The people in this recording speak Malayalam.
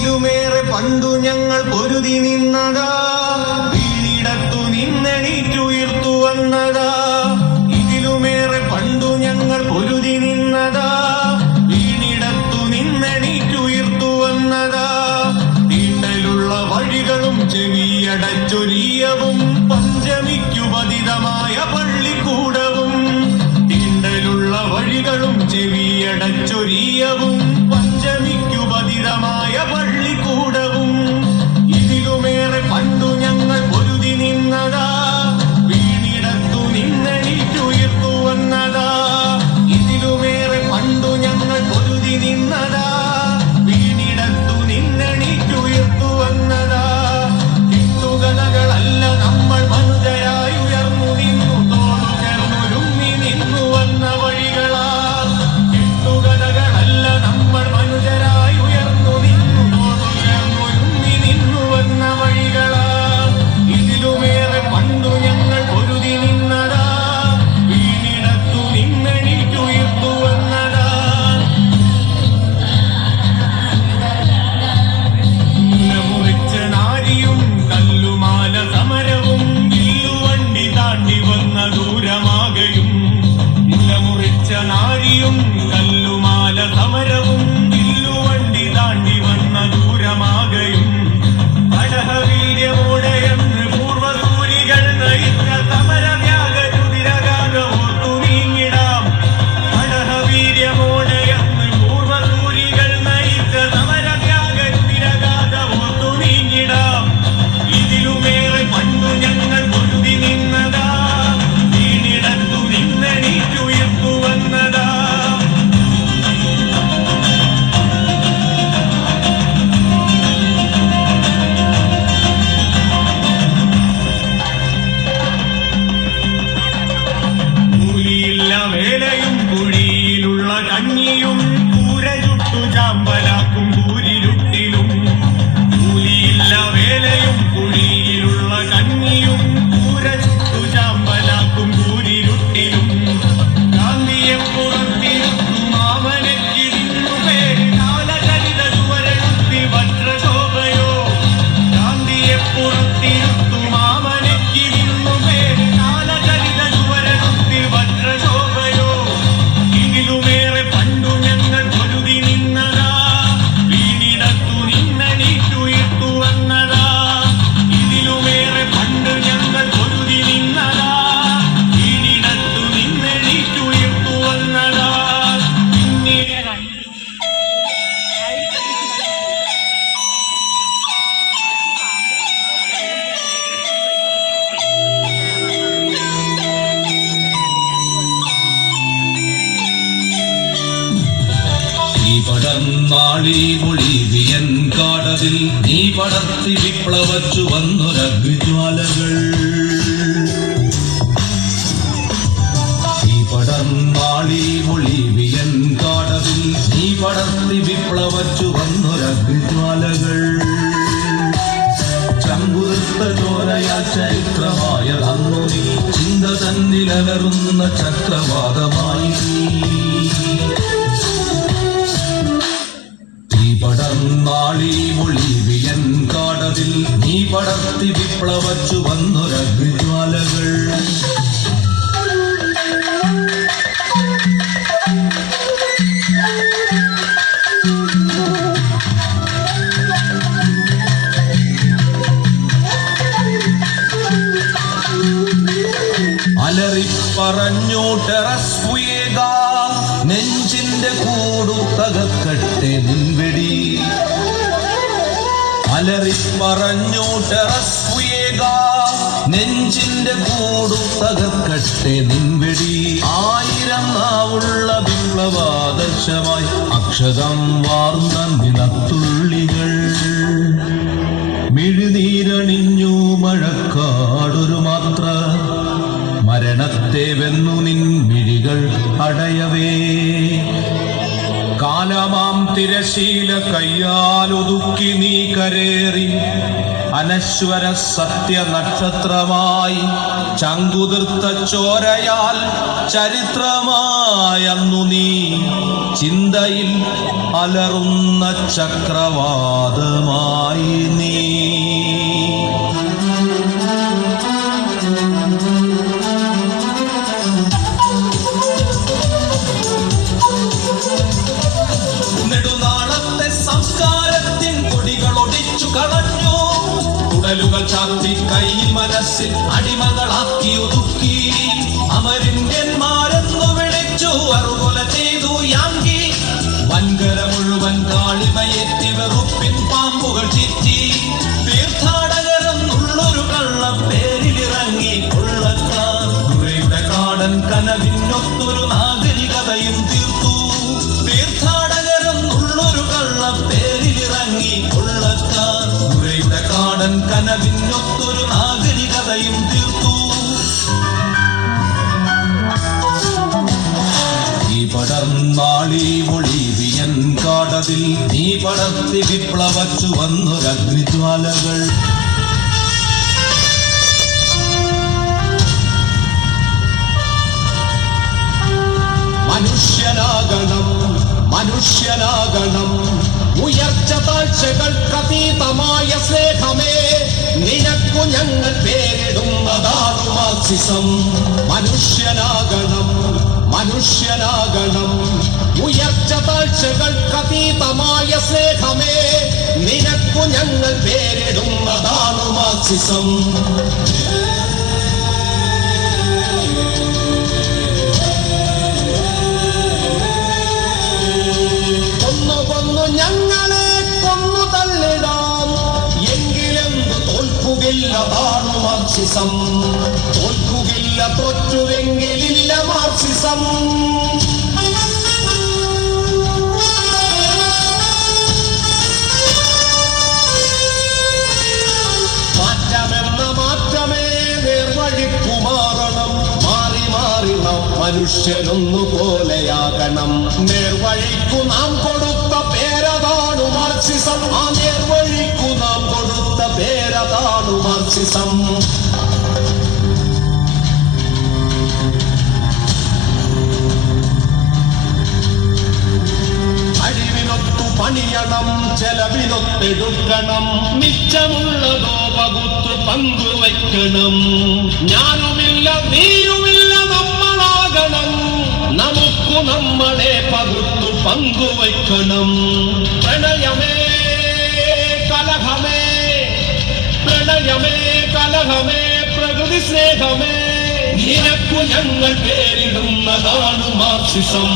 ഇതിലുമേറെ പണ്ടു ഞങ്ങൾ പൊരുതി നിന്നതാ, വീണിടത്തു നിന്നെണീറ്റുയർത്തു വന്നതാ. ഇതിലുമേറെ പണ്ടു ഞങ്ങൾ പൊരുതി നിന്നതാ, വീണിടത്തു നിന്നെണീറ്റുയർത്തു വന്നതാ. തീണ്ടലുള്ള വഴികളും ചെവിയടച്ചൊരിയവും പഞ്ചമിക്കു പതിതമായ പള്ളിക്കൂടവും. തീണ്ടലുള്ള വഴികളും ചെവിയടച്ചൊരിയവും പഞ്ചമിക്കു പതിതമായ പള്ളിക്കൂടവും. ഇതിലുമേറെ പണ്ടു ഞങ്ങൾ പൊരുതി നിന്നതാ, വീണിടത്തു നിന്നെണീറ്റുയർത്തു വന്നതാ. ഇതിലുമേറെ പണ്ടു ഞങ്ങൾ പൊരുതി നിന്നതാ, വീണിടത്തു നിന്നെണീറ്റുയർത്തു വന്നതാ. കിട്ടുകഥകളല്ല നമ്മൾ മനുജരായി ഉയർന്നു നിന്നു, തോളു ചേർന്നൊരുങ്ങി നിന്നു വന്ന വഴികളാ. കിട്ടുകഥകളല്ല നമ്മൾ മനുജരായി ഉയർന്നു നിന്നു, തോളു ചേർന്നൊരുങ്ങി നിന്നു വന്ന വഴികളാ. ഇതിലുമേറെ പണ്ടു ഞങ്ങൾ പൊരുതി നിന്നതാ, വീണിടത്തു നിന്നെണീറ്റുയർത്തു വന്നതാ. മുലമുറിച്ച നാരിയും കല്ലുമാല സമരവും വില്ലുവണ്ടി താണ്ടി വന്ന ദൂരമാകയും. മുലമുറിച്ച നാരിയും കല്ലുമാല സമരവും വില്ലുവണ്ടി താണ്ടി വന്ന ദൂരമാകയും. കടഹവീര്യമോടെയെന്ന് പൂർവസൂരികൾ നയിച്ച സമരത്യാഗരുതിരഗാഥ ഓർത്തു നീങ്ങിടാം. കടഹവീര്യമോടെയെന്ന് പൂർവസൂരികൾ നയിച്ച സമരത്യാഗരുതിരഗാഥ ഓർത്തു നീങ്ങിടാം. ഇതിലുമേറെ പണ്ടു ഞങ്ങൾ പൊരുതി നിന്നതാ, വീണിടത്തു നിന്നെണീറ്റുയർത്തു വന്നതാ. കൂലിയില്ല വേലയും കുഴിയിലുള്ള കഞ്ഞിയും കൂര ചുട്ടു ചാമ്പലാക്കും കൂരിരുട്ടിലും. കൂലിയില്ല വേലയും കുഴിയിലുള്ള കഞ്ഞിയും കൂര ചുട്ടു ചാമ്പലാക്കും കൂരിരുട്ടിലും. ഗാന്ധിയെ പുറത്തിരുത്തു മാമനക്കിരുന്നു പേര് കാലചരിത ചുവരെഴുത്തി വജ്രശോഭയോ. ഗാന്ധിയെ പുറത്തിരുത്തു മാമനക്കിരുന്നു പേര് കാലചരിത ചുവരെഴുത്തി വജ്രശോഭയോ. ഇതിലുമേറെ പണ്ടു ഞങ്ങൾ പൊരുതി നിന്നതാ, വീണിടത്തു നിന്നെണീറ്റുയർത്തു വന്നതാ. ഇതിലുമേറെ പണ്ട് ഞങ്ങൾ പൊരുതി നിന്നതാ, വീണിടത്തു നിന്നെണീറ്റുയർത്തു വന്നതാ. നീ പടർന്നാളി ബൊളീവിയൻ കാടതിൽ, നീ പടർത്തി വിപ്ലവച്ചു വന്നൊരഗ്നിജ്വാലകൾ. നീ പടർന്നാളി ബൊളീവിയൻ കാടതിൽ, നീ പടർത്തി വിപ്ലവച്ചു വന്നൊരഗ്നിജ്വാലകൾ. ചങ്കുറുത്ത ചോരയാൽ ചരിത്രമായ അന്നു നീ, ചിന്ത തന്നിലലറുന്ന ചക്രവാതമായി നീ. നീ പടർന്നാളി ബൊളീവിയൻ കാടതിൽ, നീ പടർത്തി വിപ്ലവച്ചു വന്നൊരഗ്നിജ്വാലകൾ. അലറിപ്പറഞ്ഞു ടെറസ് പുയേക, നെഞ്ചിന്റെ കൂടു തകർക്കട്ടെ നിൻവെടി. അലറിപ്പറഞ്ഞു ടെറസ് പുയേക, നെഞ്ചിന്റെ കൂടു തകർക്കട്ടെ നിൻവെടി. 1000 നാവുള്ള വിപ്ലവാദർശമായി അക്ഷതം വാർന്ന നിലത്തുള്ളികൾ. മിഴുനീരണിഞ്ഞു മഴക്കാടൊരു മാത്ര, മരണത്തെ വെന്നു നിൻ മിഴികൾ അടയവേ. കാലമാം തിരശീല കയ്യാലൊതുക്കി നീ കരേറി, അനശ്വര സത്യ നക്ഷത്രമായി ചങ്കുതിർത്ത ചോരയാൽ ചരിത്രമായന്നു നീ ചിന്തയിൽ അലറുന്ന ചക്രവാതമായി. കളഞ്ഞു. കുടലുകൾ ചാർത്തി കയ്യിൽ മനസ്സിൽ അടിമകളാക്കി ഒതുക്കി. അമരിന്ത്യന്മാരെന്നു വിളിച്ചു അറുകൊല ചെയ്തു യാങ്കി. വൻകര മുഴുവൻ കാളിമയെത്തി വെറുപ്പിൻ പാമ്പുകൾ ചീറ്റി. തീർത്ഥാടകരെന്നുള്ളൊരു കള്ള പേരിലിറങ്ങി കൊള്ളക്കാർ. ദുരയുടെ കാടൻ കനവിനൊത്തൊരു നാഗരികതയും തീർത്തു. തീർത്ഥാടകരെന്നുള്ളൊരു കള്ള പേരിലിറങ്ങി കൊള്ളക്കാർ. ദുരയുടെ കാടൻ കനവിനൊത്തൊരു നാഗരികതയും തീർത്തു. നീ പടർന്നാളി ബൊളീവിയൻ കാടതിൽ നീ പടർത്തി വിപ്ലവച്ചു വന്നൊരഗ്നിജ്വാലകൾ. മനുഷ്യനാകണം മനുഷ്യനാകണം ഉയർച്ച താഴ്ചകൾക്കതീതമായ സ്നേഹമേ, നിനക്കു ഞങ്ങൾ പേരിടുന്നതാണു മാർക്സിസം. മനുഷ്യനാകണം മനുഷ്യനാകണം ഉയർച്ച താഴ്ചകൾക്കതീതമായ സ്നേഹമേ, നിനക്കു ഞങ്ങൾ പേരിടുന്നതാണു മാർക്സിസം. ഞങ്ങളെ കൊന്നു തള്ളിടാം എങ്കിലെന്തു തോൽക്കുകയില്ലതാണു മാർക്സിസം. തോൽക്കുകയില്ല തോറ്റുവെങ്കിലില്ല മാർക്സിസം. മാറ്റമെന്ന മാറ്റമേ നേർവഴിക്കു മാറണം. മാറി മാറി നാം മനുഷ്യരൊന്നു പോലെയാകണം. നേർവഴിക്കു നാം കൊടുത്ത പേരതാണു മാർക്സിസം. ആ നേർവഴിക്കു നാം കൊടുത്ത പേരതാണു മാർക്സിസം. അഴിവിനൊത്തു പണിയണം, ചെലവിനൊത്തെടുക്കണം. മിച്ചമുള്ളതോ പകുത്തു പങ്കുവയ്ക്കണം. ഞാനുമില്ല നീയുമില്ല നമ്മളാകണം. നമുക്കു നമ്മളെ പകുത്തു പങ്കുവയ്ക്കണം. പ്രണയമേ കലഹമേ പ്രണയമേ കലഹമേ പ്രകൃതി സ്നേഹമേ, നിനക്കു ഞങ്ങൾ പേരിടുന്നതാണു മാർക്സിസം.